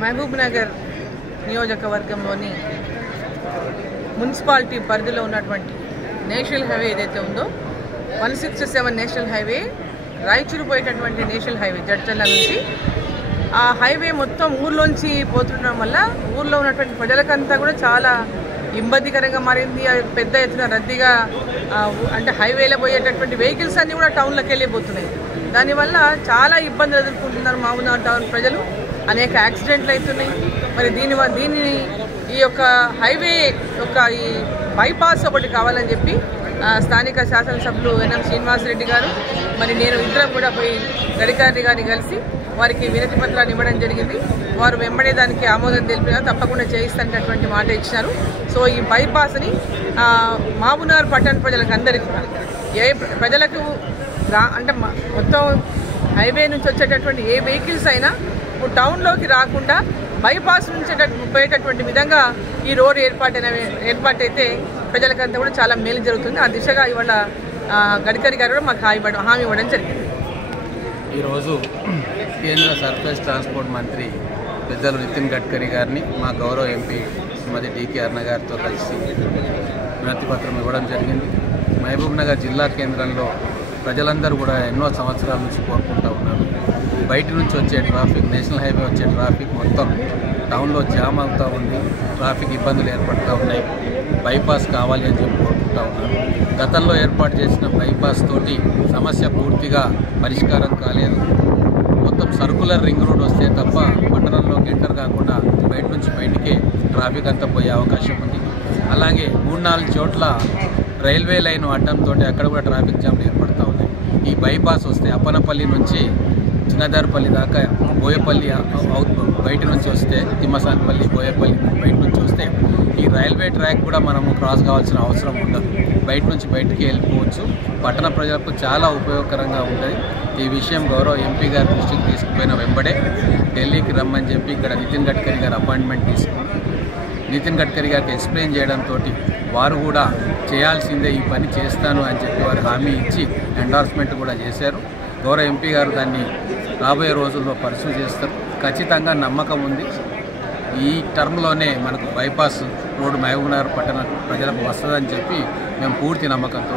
మహబూబ్నగర్ నియోజకవర్గంలోని మున్సిపాలిటీ పరిధిలో ఉన్నటువంటి నేషనల్ హైవే ఏదైతే ఉందో 167 నేషనల్ హైవే రాయచూరు పోయేటటువంటి నేషనల్ హైవే జడ్చర్ల నుంచి ఆ హైవే మొత్తం ఊర్లోంచి పోతుండడం వల్ల ఊర్లో ఉన్నటువంటి ప్రజలకంతా కూడా చాలా ఇబ్బందికరంగా మారింది. పెద్ద ఎత్తున రద్దీగా అంటే హైవేలో పోయేటటువంటి వెహికల్స్ అన్నీ కూడా టౌన్లోకి వెళ్ళిపోతున్నాయి. దానివల్ల చాలా ఇబ్బందులు ఎదుర్కొంటున్నారు మామూలు టౌన్ ప్రజలు. అనేక యాక్సిడెంట్లు అవుతున్నాయి. మరి దీన్ని ఈ యొక్క హైవే యొక్క ఈ బైపాస్ ఒకటి కావాలని చెప్పి స్థానిక శాసనసభ్యులు ఎన్ఎం శ్రీనివాసరెడ్డి గారు మరి నేను ఇద్దరం కూడా పోయి గడికారి గారిని కలిసి వారికి వినతి పత్రాన్ని ఇవ్వడం జరిగింది. వారు వెంబడే దానికి ఆమోదం తెలిపినా తప్పకుండా చేయిస్తున్నటువంటి మాట ఇచ్చినారు. సో ఈ బైపాస్ని మహబూబ్నగర్ పట్టణ ప్రజలకు అందరికీ కూడా ఏ ప్రజలకు అంటే మొత్తం హైవే నుంచి వచ్చేటటువంటి ఏ వెహికల్స్ అయినా టౌన్లోకి రాకుండా బైపాస్ నుంచి పోయేటటువంటి విధంగా ఈ రోడ్డు ఏర్పాటైతే ప్రజలకంతా కూడా చాలా మేలు జరుగుతుంది. ఆ దిశగా ఇవాళ గడ్కరీ గారు కూడా మాకు హామీ ఇవ్వడం జరిగింది. ఈరోజు కేంద్ర సర్ఫేస్ ట్రాన్స్పోర్ట్ మంత్రి పెద్దలు నితిన్ గడ్కరీ గారిని మా గౌరవ ఎంపీ శ్రీమతి డికే అరుణ గారితో కలిసి వినతి పత్రం ఇవ్వడం జరిగింది. మహబూబ్నగర్ జిల్లా కేంద్రంలో ప్రజలందరూ కూడా ఎన్నో సంవత్సరాల నుంచి కోరుకుంటూ ఉన్నారు. బయట నుంచి వచ్చే ట్రాఫిక్, నేషనల్ హైవే వచ్చే ట్రాఫిక్ మొత్తం టౌన్లో జామ్ అవుతూ ఉంది. ట్రాఫిక్ ఇబ్బందులు ఏర్పడుతూ ఉన్నాయి. బైపాస్ కావాలి అని చెప్పి కోరుకుంటూ ఉన్నారు. గతంలో ఏర్పాటు చేసిన బైపాస్ తోటి సమస్య పూర్తిగా పరిష్కారం కాలేదు. మొత్తం సర్కులర్ రింగ్ రోడ్ వస్తే తప్ప పట్టణంలోకి ఎంటర్ కాకుండా బయట నుంచి బయటికే ట్రాఫిక్ అంతా పోయే అవకాశం ఉంది. అలాగే 3-4 చోట్ల రైల్వే లైన్ అడ్డంతో అక్కడ కూడా ట్రాఫిక్ జామ్లు ఏర్పడుతూ ఉన్నాయి. ఈ బైపాస్ వస్తే అప్పనపల్లి నుంచి చిన్నదారుపల్లి దాకా బోయపల్లి బయట నుంచి వస్తే తిమ్మసాన్పల్లి బోయపల్లి బయట నుంచి వస్తే ఈ రైల్వే ట్రాక్ కూడా మనము క్రాస్ కావాల్సిన అవసరం ఉండదు. బయట నుంచి బయటికి వెళ్ళిపోవచ్చు. పట్టణ ప్రజలకు చాలా ఉపయోగకరంగా ఉంటుంది. ఈ విషయం గౌరవ ఎంపీ గారి దృష్టికి తీసుకుపోయిన వెంబడే ఢిల్లీకి రమ్మని చెప్పి ఇక్కడ నితిన్ గడ్కరీ గారు అపాయింట్మెంట్ తీసుకుని నితిన్ గడ్కరీ గారికి ఎక్స్ప్లెయిన్ చేయడంతో వారు కూడా చేయాల్సిందే, ఈ పని చేస్తాను అని చెప్పి వారు హామీ ఇచ్చి ఎండార్స్మెంట్ కూడా చేశారు. గౌరవ ఎంపీ గారు దాన్ని రాబోయే రోజుల్లో పర్సూ చేస్తారు. ఖచ్చితంగా నమ్మకం ఉంది. ఈ టర్మ్లోనే మనకు బైపాస్ రోడ్డు మహబూబ్నగర్ పట్టణ ప్రజలకు వస్తుందని చెప్పి మేము పూర్తి నమ్మకంతో